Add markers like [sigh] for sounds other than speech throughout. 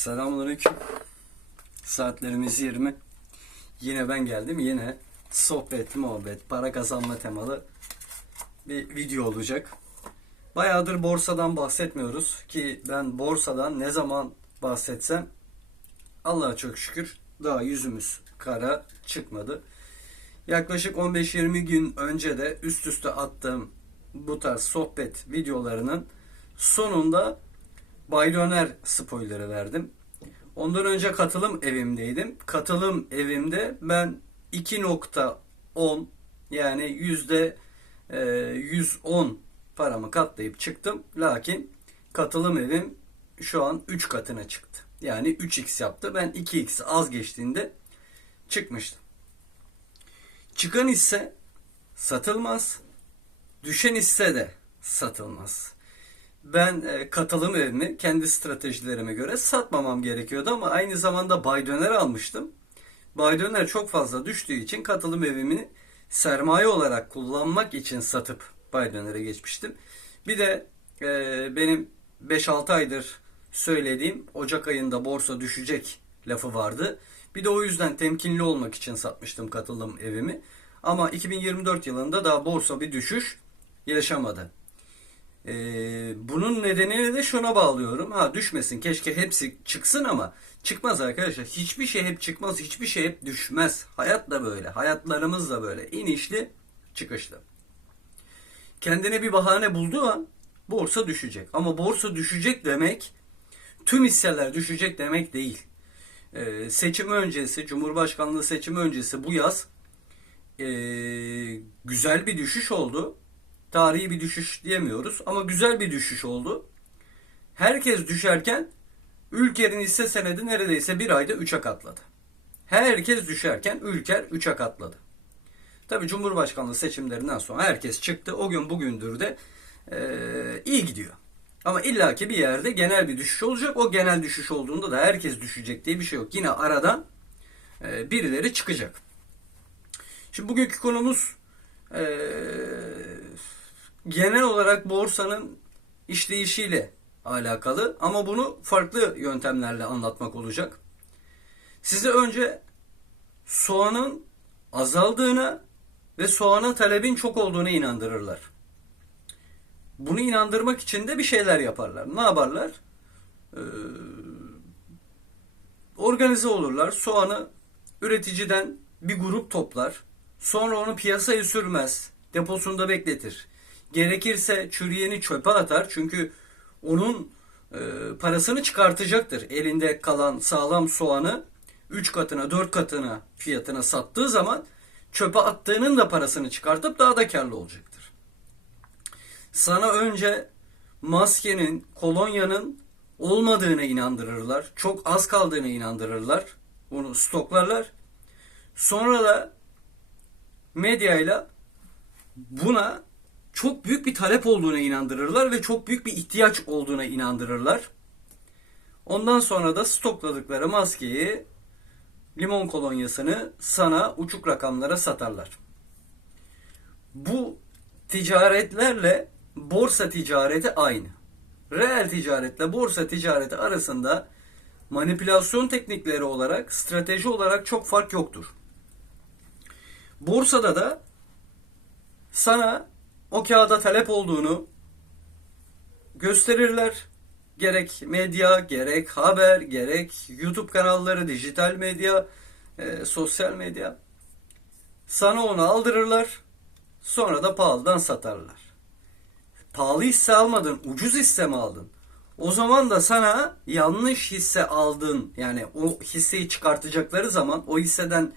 Selamünaleyküm. Saatlerimiz 20. Yine ben geldim. Yine sohbet, muhabbet, para kazanma temalı bir video olacak. Bayağıdır borsadan bahsetmiyoruz ki ben borsadan ne zaman bahsetsem Allah'a çok şükür daha yüzümüz kara çıkmadı. Yaklaşık 15-20 gün önce de üst üste attığım bu tarz sohbet videolarının sonunda Bayloner spoilerı verdim. Ondan önce katılım evimdeydim. Katılım evimde ben 2.10 yani yüzde e, 110 paramı katlayıp çıktım. Lakin katılım evim şu an 3 katına çıktı. Yani 3x yaptı. Ben 2x az geçtiğinde çıkmıştım. Çıkan hisse satılmaz. Düşen hisse de satılmaz. Ben e, katılım evimi kendi stratejilerime göre satmamam gerekiyordu ama aynı zamanda Bay Döner almıştım. Bay Döner çok fazla düştüğü için katılım evimi sermaye olarak kullanmak için satıp Bay Döner'e geçmiştim. Bir de e, benim 5-6 aydır söylediğim Ocak ayında borsa düşecek lafı vardı. Bir de o yüzden temkinli olmak için satmıştım katılım evimi. Ama 2024 yılında daha borsa bir düşüş yaşamadı. Ee, bunun nedenini de şuna bağlıyorum. Ha düşmesin keşke hepsi çıksın ama çıkmaz arkadaşlar. Hiçbir şey hep çıkmaz. Hiçbir şey hep düşmez. Hayat da böyle. Hayatlarımız da böyle. İnişli çıkışlı. Kendine bir bahane bulduğu an borsa düşecek. Ama borsa düşecek demek tüm hisseler düşecek demek değil. Ee, seçim öncesi, Cumhurbaşkanlığı seçimi öncesi bu yaz ee, güzel bir düşüş oldu. Tarihi bir düşüş diyemiyoruz ama güzel bir düşüş oldu. Herkes düşerken ülkenin hisse senedi neredeyse bir ayda 3'e katladı. Herkes düşerken ülker 3'e katladı. Tabi Cumhurbaşkanlığı seçimlerinden sonra herkes çıktı. O gün bugündür de ee, iyi gidiyor. Ama illaki bir yerde genel bir düşüş olacak. O genel düşüş olduğunda da herkes düşecek diye bir şey yok. Yine aradan e, birileri çıkacak. Şimdi bugünkü konumuz e, genel olarak borsanın işleyişiyle alakalı ama bunu farklı yöntemlerle anlatmak olacak. Size önce soğanın azaldığına ve soğana talebin çok olduğuna inandırırlar. Bunu inandırmak için de bir şeyler yaparlar. Ne yaparlar? Ee, organize olurlar. Soğanı üreticiden bir grup toplar. Sonra onu piyasaya sürmez. Deposunda bekletir. Gerekirse çürüyeni çöpe atar. Çünkü onun e, parasını çıkartacaktır. Elinde kalan sağlam soğanı 3 katına 4 katına fiyatına sattığı zaman çöpe attığının da parasını çıkartıp daha da karlı olacaktır. Sana önce maskenin, kolonyanın olmadığına inandırırlar. Çok az kaldığına inandırırlar. Bunu stoklarlar. Sonra da medyayla buna çok büyük bir talep olduğuna inandırırlar ve çok büyük bir ihtiyaç olduğuna inandırırlar. Ondan sonra da stokladıkları maskeyi limon kolonyasını sana uçuk rakamlara satarlar. Bu ticaretlerle borsa ticareti aynı. Reel ticaretle borsa ticareti arasında manipülasyon teknikleri olarak, strateji olarak çok fark yoktur. Borsada da sana o kağıda talep olduğunu gösterirler. Gerek medya, gerek haber, gerek YouTube kanalları, dijital medya, e, sosyal medya. Sana onu aldırırlar. Sonra da pahalıdan satarlar. Pahalı hisse almadın, ucuz hisse mi aldın? O zaman da sana yanlış hisse aldın. Yani o hisseyi çıkartacakları zaman, o hisseden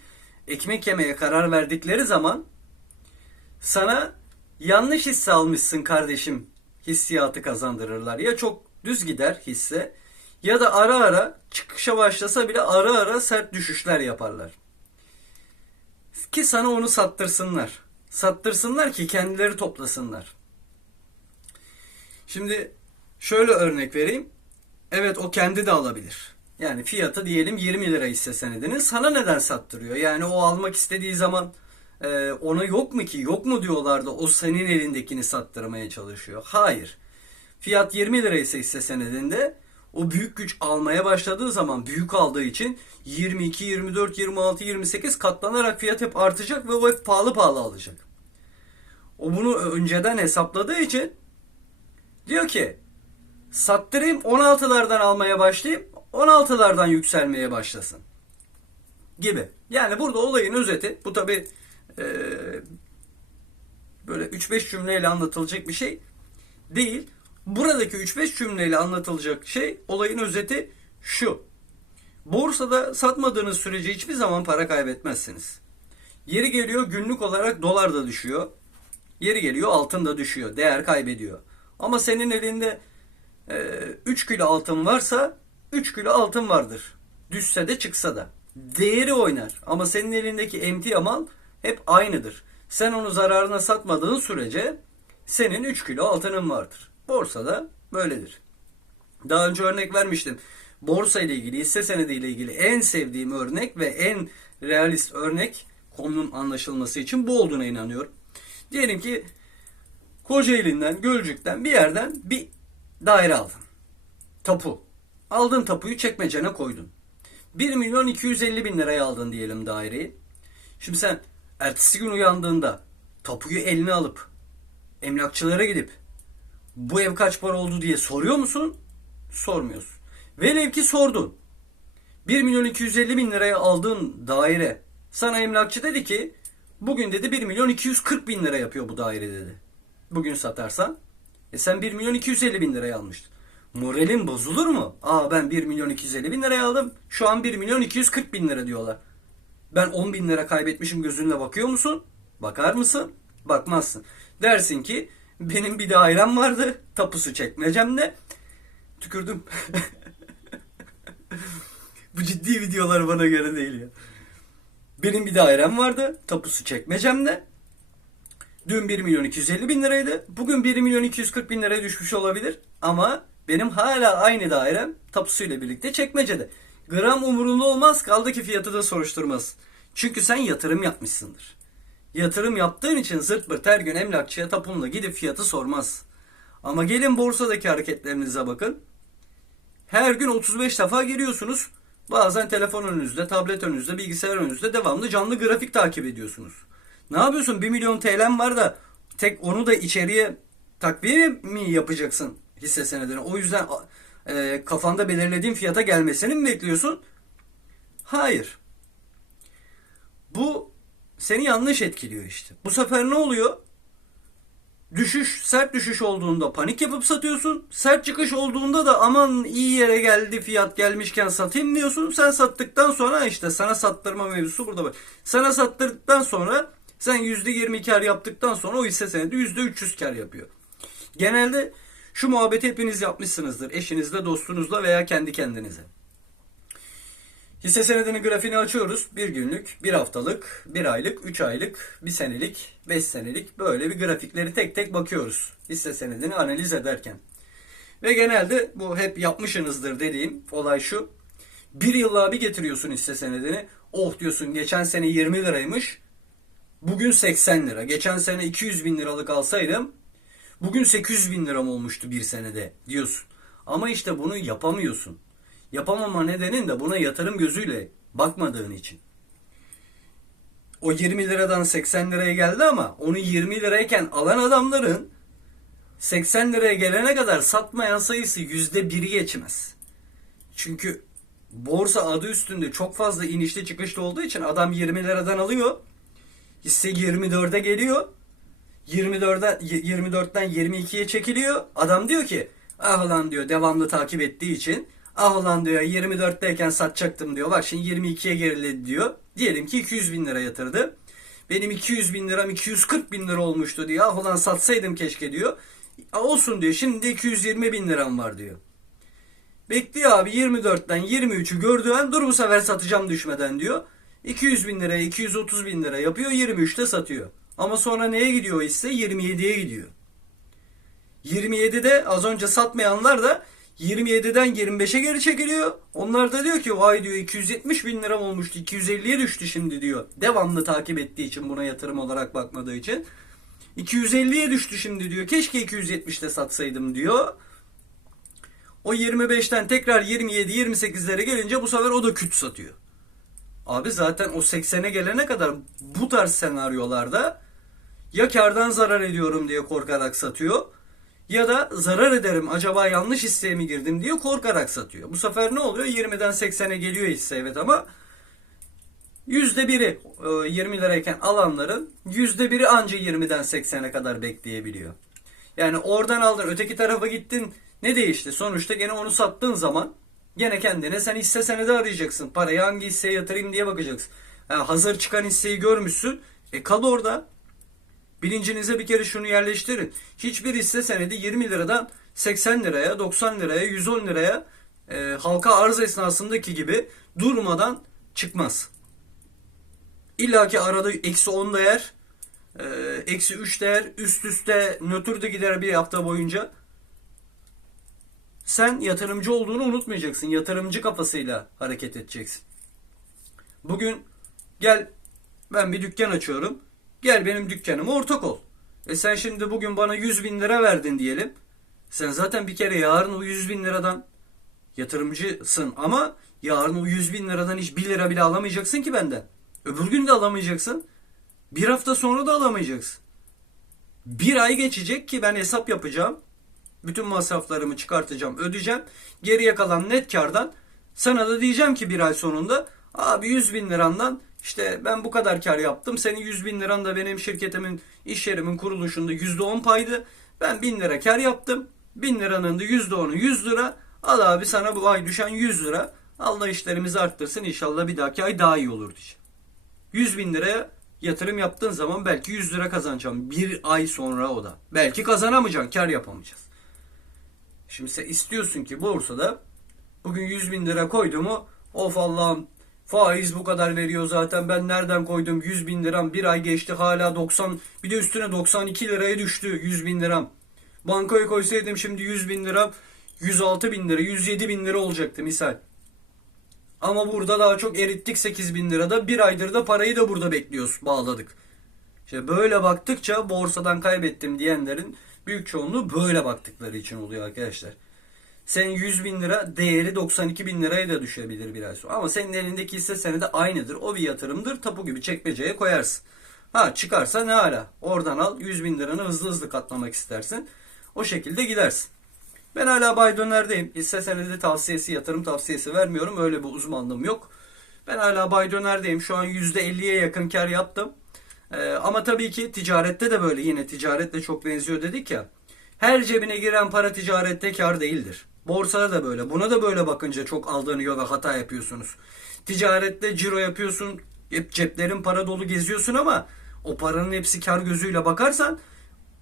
ekmek yemeye karar verdikleri zaman sana yanlış hisse almışsın kardeşim hissiyatı kazandırırlar. Ya çok düz gider hisse ya da ara ara çıkışa başlasa bile ara ara sert düşüşler yaparlar. Ki sana onu sattırsınlar. Sattırsınlar ki kendileri toplasınlar. Şimdi şöyle örnek vereyim. Evet o kendi de alabilir. Yani fiyatı diyelim 20 lira hisse senedini sana neden sattırıyor? Yani o almak istediği zaman e, ona yok mu ki yok mu diyorlar da o senin elindekini sattırmaya çalışıyor. Hayır. Fiyat 20 lira ise hisse senedinde O büyük güç almaya başladığı zaman büyük aldığı için 22, 24, 26, 28 katlanarak fiyat hep artacak ve o hep pahalı pahalı alacak. O bunu önceden hesapladığı için diyor ki sattırayım 16'lardan almaya başlayayım 16'lardan yükselmeye başlasın gibi. Yani burada olayın özeti bu tabi böyle 3-5 cümleyle anlatılacak bir şey değil. Buradaki 3-5 cümleyle anlatılacak şey olayın özeti şu. Borsada satmadığınız sürece hiçbir zaman para kaybetmezsiniz. Yeri geliyor günlük olarak dolar da düşüyor. Yeri geliyor altın da düşüyor. Değer kaybediyor. Ama senin elinde e, 3 kilo altın varsa 3 kilo altın vardır. Düşse de çıksa da. Değeri oynar. Ama senin elindeki emtia mal hep aynıdır. Sen onu zararına satmadığın sürece senin 3 kilo altının vardır. Borsada böyledir. Daha önce örnek vermiştim. Borsa ile ilgili, hisse senedi ile ilgili en sevdiğim örnek ve en realist örnek konunun anlaşılması için bu olduğuna inanıyorum. Diyelim ki Kocaeli'nden, Gölcük'ten bir yerden bir daire aldın. Tapu. Aldın tapuyu çekmecene koydun. 1 milyon 250 bin liraya aldın diyelim daireyi. Şimdi sen ertesi gün uyandığında tapuyu eline alıp emlakçılara gidip bu ev kaç para oldu diye soruyor musun? Sormuyorsun. Velev ki sordun. 1 milyon 250 bin liraya aldığın daire sana emlakçı dedi ki bugün dedi 1 milyon 240 bin lira yapıyor bu daire dedi. Bugün satarsan e sen 1 milyon 250 bin liraya almıştın. Moralin bozulur mu? Aa ben 1 milyon 250 bin liraya aldım. Şu an 1 milyon 240 bin lira diyorlar. Ben 10 bin lira kaybetmişim gözünle bakıyor musun? Bakar mısın? Bakmazsın. Dersin ki benim bir dairem vardı. Tapusu çekmecemde. Tükürdüm. [laughs] Bu ciddi videolar bana göre değil ya. Benim bir dairem vardı. Tapusu çekmecemde. Dün 1 milyon 250 bin liraydı. Bugün 1 milyon 240 bin liraya düşmüş olabilir. Ama benim hala aynı dairem tapusuyla birlikte çekmecede. Gram umurunda olmaz kaldı ki fiyatı da soruşturmaz. Çünkü sen yatırım yapmışsındır. Yatırım yaptığın için zırt pırt her gün emlakçıya tapunla gidip fiyatı sormaz. Ama gelin borsadaki hareketlerinize bakın. Her gün 35 defa giriyorsunuz. Bazen telefon önünüzde, tablet önünüzde, bilgisayar önünüzde devamlı canlı grafik takip ediyorsunuz. Ne yapıyorsun? 1 milyon TL'm var da tek onu da içeriye takviye mi yapacaksın hisse senedine? O yüzden e, kafanda belirlediğin fiyata gelmesini mi bekliyorsun? Hayır. Bu seni yanlış etkiliyor işte. Bu sefer ne oluyor? Düşüş, sert düşüş olduğunda panik yapıp satıyorsun. Sert çıkış olduğunda da aman iyi yere geldi fiyat gelmişken satayım diyorsun. Sen sattıktan sonra işte sana sattırma mevzusu burada var. Sana sattırdıktan sonra sen %20 kar yaptıktan sonra o hisse senedi %300 kar yapıyor. Genelde şu muhabbeti hepiniz yapmışsınızdır. Eşinizle, dostunuzla veya kendi kendinize. Hisse senedinin grafiğini açıyoruz. Bir günlük, bir haftalık, bir aylık, üç aylık, bir senelik, beş senelik böyle bir grafikleri tek tek bakıyoruz. Hisse senedini analiz ederken. Ve genelde bu hep yapmışsınızdır dediğim olay şu. Bir yıllığa bir getiriyorsun hisse senedini. Oh diyorsun geçen sene 20 liraymış. Bugün 80 lira. Geçen sene 200 bin liralık alsaydım bugün 800 bin liram olmuştu bir senede diyorsun. Ama işte bunu yapamıyorsun. Yapamama nedenin de buna yatırım gözüyle bakmadığın için. O 20 liradan 80 liraya geldi ama onu 20 lirayken alan adamların 80 liraya gelene kadar satmayan sayısı %1'i geçmez. Çünkü borsa adı üstünde çok fazla inişli çıkışlı olduğu için adam 20 liradan alıyor. Hisse 24'e geliyor. 24'den 24'ten 22'ye çekiliyor. Adam diyor ki ah lan diyor devamlı takip ettiği için ah ulan diyor 24'teyken satacaktım diyor. Bak şimdi 22'ye geriledi diyor. Diyelim ki 200 bin lira yatırdı. Benim 200 bin liram 240 bin lira olmuştu diyor. Ah ulan satsaydım keşke diyor. Olsun diyor. Şimdi de 220 bin liram var diyor. Bekliyor abi 24'ten 23'ü gördüğü an dur bu sefer satacağım düşmeden diyor. 200 bin liraya 230 bin lira yapıyor 23'te satıyor. Ama sonra neye gidiyor o hisse? 27'ye gidiyor. 27'de az önce satmayanlar da 27'den 25'e geri çekiliyor. Onlar da diyor ki vay diyor 270 bin liram olmuştu 250'ye düştü şimdi diyor. Devamlı takip ettiği için buna yatırım olarak bakmadığı için. 250'ye düştü şimdi diyor. Keşke 270'te satsaydım diyor. O 25'ten tekrar 27-28'lere gelince bu sefer o da küt satıyor. Abi zaten o 80'e gelene kadar bu tarz senaryolarda ya kardan zarar ediyorum diye korkarak satıyor ya da zarar ederim acaba yanlış hisseye mi girdim diye korkarak satıyor. Bu sefer ne oluyor? 20'den 80'e geliyor hisse evet ama %1'i e, 20 lirayken alanların %1'i anca 20'den 80'e kadar bekleyebiliyor. Yani oradan aldın öteki tarafa gittin ne değişti? Sonuçta gene onu sattığın zaman gene kendine sen hisse senedi arayacaksın. Parayı hangi hisseye yatırayım diye bakacaksın. Yani hazır çıkan hisseyi görmüşsün. E kal orada. Bilincinize bir kere şunu yerleştirin. Hiçbir hisse senedi 20 liradan 80 liraya, 90 liraya, 110 liraya e, halka arz esnasındaki gibi durmadan çıkmaz. İlla ki arada eksi 10 değer, e, eksi 3 değer, üst üste nötr de gider bir hafta boyunca. Sen yatırımcı olduğunu unutmayacaksın. Yatırımcı kafasıyla hareket edeceksin. Bugün gel ben bir dükkan açıyorum. Gel benim dükkanıma ortak ol. E sen şimdi bugün bana 100 bin lira verdin diyelim. Sen zaten bir kere yarın o 100 bin liradan yatırımcısın ama yarın o 100 bin liradan hiç 1 lira bile alamayacaksın ki benden. Öbür gün de alamayacaksın. Bir hafta sonra da alamayacaksın. Bir ay geçecek ki ben hesap yapacağım. Bütün masraflarımı çıkartacağım, ödeyeceğim. Geriye kalan net kardan sana da diyeceğim ki bir ay sonunda abi 100 bin lirandan işte ben bu kadar kar yaptım. Senin 100 bin liran da benim şirketimin, iş yerimin kuruluşunda %10 paydı. Ben 1000 lira kar yaptım. 1000 liranın da %10'u 100 lira. Al abi sana bu ay düşen 100 lira. Allah işlerimizi arttırsın inşallah bir dahaki ay daha iyi olur diyeceğim. 100 bin liraya yatırım yaptığın zaman belki 100 lira kazanacağım. Bir ay sonra o da. Belki kazanamayacaksın, kar yapamayacağız. Şimdi sen istiyorsun ki borsada bugün 100 bin lira koydu mu of Allah'ım faiz bu kadar veriyor zaten ben nereden koydum 100 bin liram bir ay geçti hala 90 bir de üstüne 92 liraya düştü 100 bin liram. Bankaya koysaydım şimdi 100 bin lira 106 bin lira 107 bin lira olacaktı misal. Ama burada daha çok erittik 8 bin lirada bir aydır da parayı da burada bekliyoruz bağladık. İşte böyle baktıkça borsadan kaybettim diyenlerin büyük çoğunluğu böyle baktıkları için oluyor arkadaşlar. Senin 100 bin lira değeri 92 bin liraya da düşebilir bir ay sonra. Ama senin elindeki hisse senedi aynıdır. O bir yatırımdır. Tapu gibi çekmeceye koyarsın. Ha çıkarsa ne hala. Oradan al 100 bin liranı hızlı hızlı katlamak istersin. O şekilde gidersin. Ben hala Bay Döner'deyim. Hisse senedi tavsiyesi, yatırım tavsiyesi vermiyorum. Öyle bir uzmanlığım yok. Ben hala Bay Döner'deyim. Şu an %50'ye yakın kar yaptım. Ee, ama tabii ki ticarette de böyle. Yine ticaretle çok benziyor dedik ya. Her cebine giren para ticarette kar değildir. Borsada da böyle. Buna da böyle bakınca çok aldanıyor ve hata yapıyorsunuz. Ticarette ciro yapıyorsun. Hep ceplerin para dolu geziyorsun ama o paranın hepsi kar gözüyle bakarsan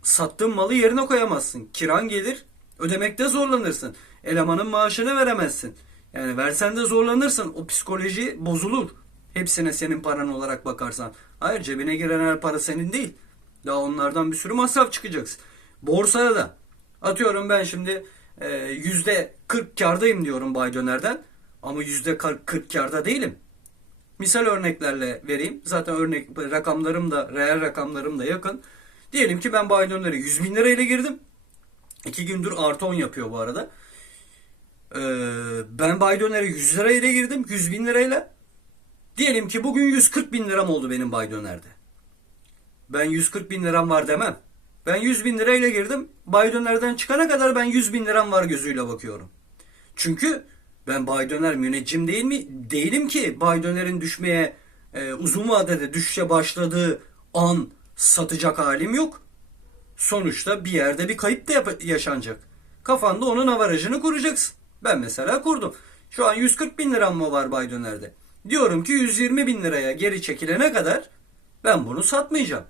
sattığın malı yerine koyamazsın. Kiran gelir, ödemekte zorlanırsın. Elemanın maaşını veremezsin. Yani versen de zorlanırsın. O psikoloji bozulur. Hepsine senin paran olarak bakarsan. Hayır cebine giren her para senin değil. Daha onlardan bir sürü masraf çıkacaksın. Borsada da atıyorum ben şimdi e, yüzde 40 kardayım diyorum Bay Döner'den. Ama yüzde 40 karda değilim. Misal örneklerle vereyim. Zaten örnek rakamlarım da, reel rakamlarım da yakın. Diyelim ki ben Bay Döner'e 100 bin lirayla girdim. 2 gündür artı 10 yapıyor bu arada. Ee, ben Bay Döner'e 100 lirayla girdim. 100 bin lirayla. Diyelim ki bugün 140 bin liram oldu benim Bay Döner'de. Ben 140 bin liram var demem. Ben 100 bin lirayla girdim. Bay Döner'den çıkana kadar ben 100 bin liram var gözüyle bakıyorum. Çünkü ben Bay Döner müneccim değil mi? Değilim ki Bay Döner'in düşmeye e, uzun vadede düşüşe başladığı an satacak halim yok. Sonuçta bir yerde bir kayıp da yaşanacak. Kafanda onun avarajını kuracaksın. Ben mesela kurdum. Şu an 140 bin liram mı var Bay Döner'de? Diyorum ki 120 bin liraya geri çekilene kadar ben bunu satmayacağım.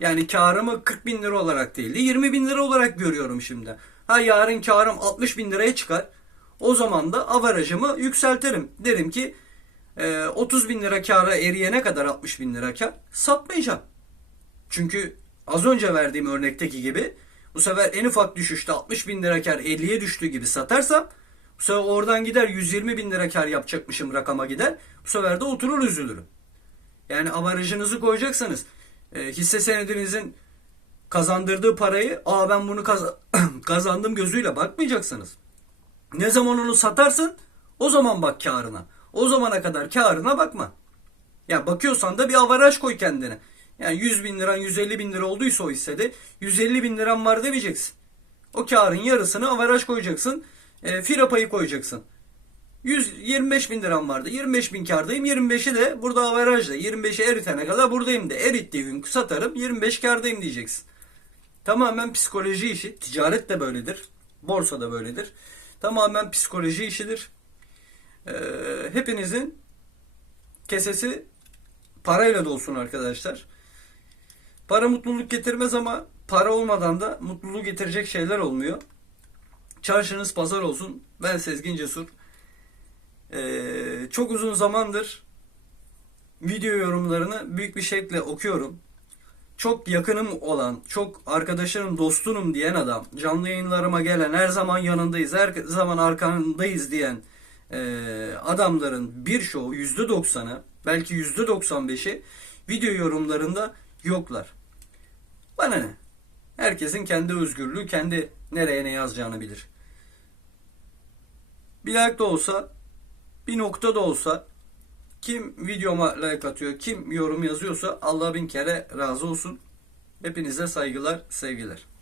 Yani karımı 40 bin lira olarak değil de 20 bin lira olarak görüyorum şimdi. Ha yarın karım 60 bin liraya çıkar. O zaman da avarajımı yükseltirim. Derim ki e, 30 bin lira kara eriyene kadar 60 bin lira kar satmayacağım. Çünkü az önce verdiğim örnekteki gibi bu sefer en ufak düşüşte 60 bin lira kar 50'ye düştüğü gibi satarsam bu sefer oradan gider 120 bin lira kar yapacakmışım rakama gider. Bu sefer de oturur üzülürüm. Yani avarajınızı koyacaksanız e, hisse senedinizin kazandırdığı parayı aa ben bunu kaz- [clears throat] kazandım gözüyle bakmayacaksınız. Ne zaman onu satarsın o zaman bak karına. O zamana kadar karına bakma. Ya bakıyorsan da bir avaraj koy kendine. Yani 100 bin liran 150 bin lira olduysa o hissede 150 bin liran var demeyeceksin. O karın yarısını avaraj koyacaksın. E, fira payı koyacaksın. 125 bin liram vardı. 25 bin kardayım. 25'i de burada avarajla. 25'i eritene kadar buradayım de. Erittiği gün satarım. 25 kardayım diyeceksin. Tamamen psikoloji işi. Ticaret de böyledir. Borsa da böyledir. Tamamen psikoloji işidir. Ee, hepinizin kesesi parayla dolsun arkadaşlar. Para mutluluk getirmez ama para olmadan da mutluluğu getirecek şeyler olmuyor. Çarşınız pazar olsun. Ben Sezgin Cesur. Ee, çok uzun zamandır video yorumlarını büyük bir şekilde okuyorum. Çok yakınım olan, çok arkadaşlarım, dostunum diyen adam, canlı yayınlarıma gelen, her zaman yanındayız, her zaman arkandayız diyen e, adamların birçoğu %90'ı, belki %95'i video yorumlarında yoklar. Bana ne? Herkesin kendi özgürlüğü, kendi nereye ne yazacağını bilir. Bir like de olsa, bir nokta da olsa kim videoma like atıyor, kim yorum yazıyorsa Allah bin kere razı olsun. Hepinize saygılar, sevgiler.